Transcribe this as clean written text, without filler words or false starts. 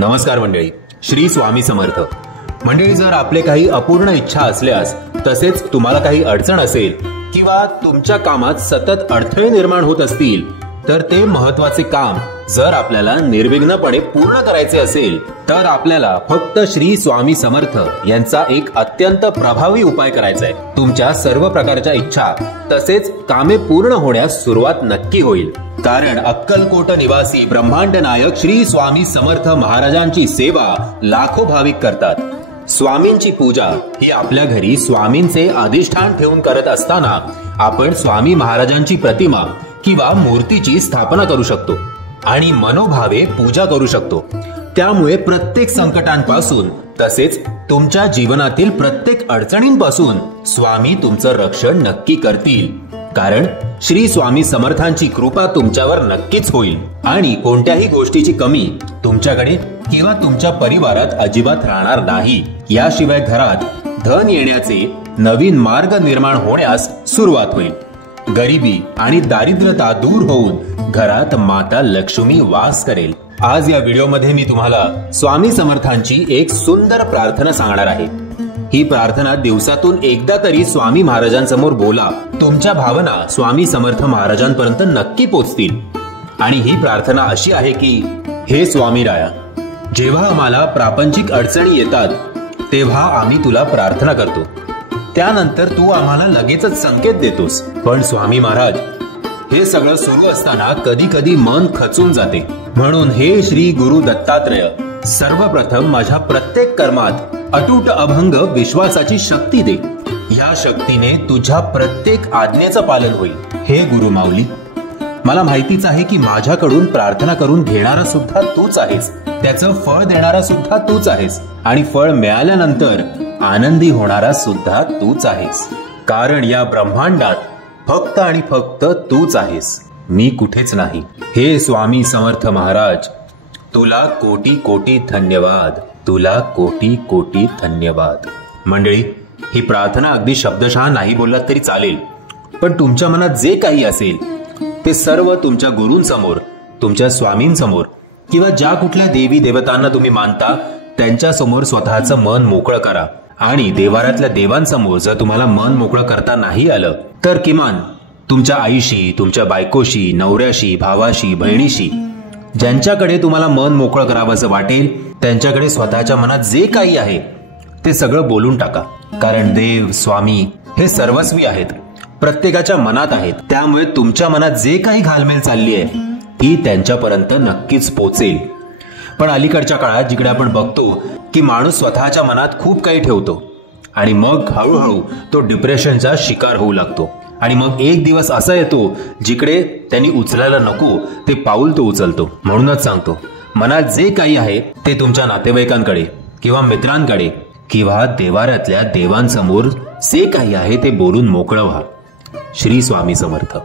नमस्कार मंडळी, श्री स्वामी समर्थ। मंडळी, जर आपले काही अपूर्ण इच्छा असल्यास, तसेच तुम्हाला काही अडचण असेल किंवा तुमच्या कामात सतत अडथळे निर्माण होत असतील, तर ते महत्त्वाचे काम जर आपल्याला निर्विघ्नपणे पूर्ण करायचे असेल, तर आपल्याला फक्त श्री स्वामी समर्थ यांचा एक अत्यंत प्रभावी उपाय करायचा आहे। तुमच्या सर्व प्रकारच्या इच्छा तसेच कामे पूर्ण होण्यास सुरुवात नक्की होईल। कारण अक्कलकोट निवासी ब्रह्मांड नायक श्री स्वामी समर्थ महाराजांची सेवा लाखो भाविक करतात। स्वामींची पूजा ही आपल्या घरी स्वामींचे अधिष्ठान ठेवून करत असताना आपण स्वामी महाराजांची प्रतिमा किंवा मूर्तीची स्थापना करू शकतो आणि मनोभावे पूजा करू शकतो। त्यामुळे प्रत्येक संकटांपासून तसेच तुमच्या जीवनातील प्रत्येक अडचणींपासून स्वामी तुमचं रक्षण नक्की करतील। कारण श्री स्वामी समर्थांची कृपा तुमच्यावर नक्कीच होईल आणि कोणत्याही गोष्टीची कमी तुमच्याकडे किंवा तुमच्या परिवारात अजिबात राहणार नाही। याशिवाय घरात धन येण्याचे नवीन मार्ग निर्माण होण्यास सुरुवात होईल। गरिबी आणि दारिद्र्यता दूर होऊन घरात माता लक्ष्मी वास करेल। आज या व्हिडिओमध्ये मी तुम्हाला स्वामी समर्थांची एक सुंदर प्रार्थना सांगणार आहे। ही प्रार्थना दिवसातून एकदा तरी स्वामी महाराजांसमोर बोला। तुमच्या भावना स्वामी समर्थ महाराजांपर्यंत नक्की पोहोचतील। आणि ही प्रार्थना अशी आहे की, हे स्वामी राया, जेव्हा आम्हाला प्रापंचिक अडचणी येतात तेव्हा आम्ही तुला प्रार्थना करतो, त्यानंतर तू आम्हाला लगेचच संकेत देतोस। पण स्वामी महाराज, हे सगळं सुरू असताना कधी कधी मन खचून जाते। म्हणून हे श्री गुरु दत्तात्रेय, सर्वप्रथम माझ्या प्रत्येक कर्मात अटूट अभंग विश्वासाची शक्ती दे। या शक्तीने तुझ्या प्रत्येक आज्ञेचं पालन होईल। हे गुरु माऊली, मला माहितीच आहे की माझ्याकडून प्रार्थना करून घेणारा सुद्धा तूच आहेस, त्याचं फळ देणारा सुद्धा तूच आहेस आणि फळ मिळाल्यानंतर आनंदी होणारा सुद्धा तूच आहेस। कारण या ब्रह्मांडात फक्त आणि फक्त तूच आहेस, मी कुठेच नाही। हे स्वामी समर्थ महाराज, तुला कोटी कोटी धन्यवाद, तुला कोटी कोटी धन्यवाद। मंडळी, ही प्रार्थना अगदी शब्दशः नाही बोललात तरी चालेल, पण तुमच्या मनात जे काही असेल ते सर्व तुमच्या गुरूंसमोर, तुमच्या स्वामींसमोर किंवा ज्या कुठल्या देवी देवतांना तुम्ही मानता त्यांच्या समोर स्वतःचं मन मोकळं करा। आणि देवारातल्या देवांसमोर जर तुम्हाला मन मोकळं करता नाही आलं, तर किमान तुमच्या आईशी, तुमच्या बायकोशी, नवऱ्याशी, भावाशी, बहिणीशी, ज्यांच्याकडे तुम्हाला मन मोकळं करावंसं वाटेल त्यांच्याकडे स्वतःच्या मनात जे काही आहे ते सगळं बोलून टाका। कारण देव, स्वामी हे सर्वस्वी आहेत, प्रत्येकाच्या मनात आहेत। त्यामुळे तुमच्या मनात जे काही घालमेल चालली आहे ती त्यांच्यापर्यंत नक्कीच पोहोचेल। पण अलीकडच्या काळात जिकडे आपण बघतो की माणूस स्वतःच्या मनात खूप काही ठेवतो आणि मग हळूहळू तो डिप्रेशनचा शिकार होऊ लागतो। आणि मग एक दिवस असा येतो जिकडे त्यांनी उचलायला नको ते पाऊल तो उचलतो। म्हणूनच सांगतो, मनात जे काही आहे ते तुमच्या नातेवाईकांकडे किंवा मित्रांकडे किंवा देवाऱ्यातल्या देवांसमोर जे काही आहे ते बोलून मोकळं व्हा। श्री स्वामी समर्थ।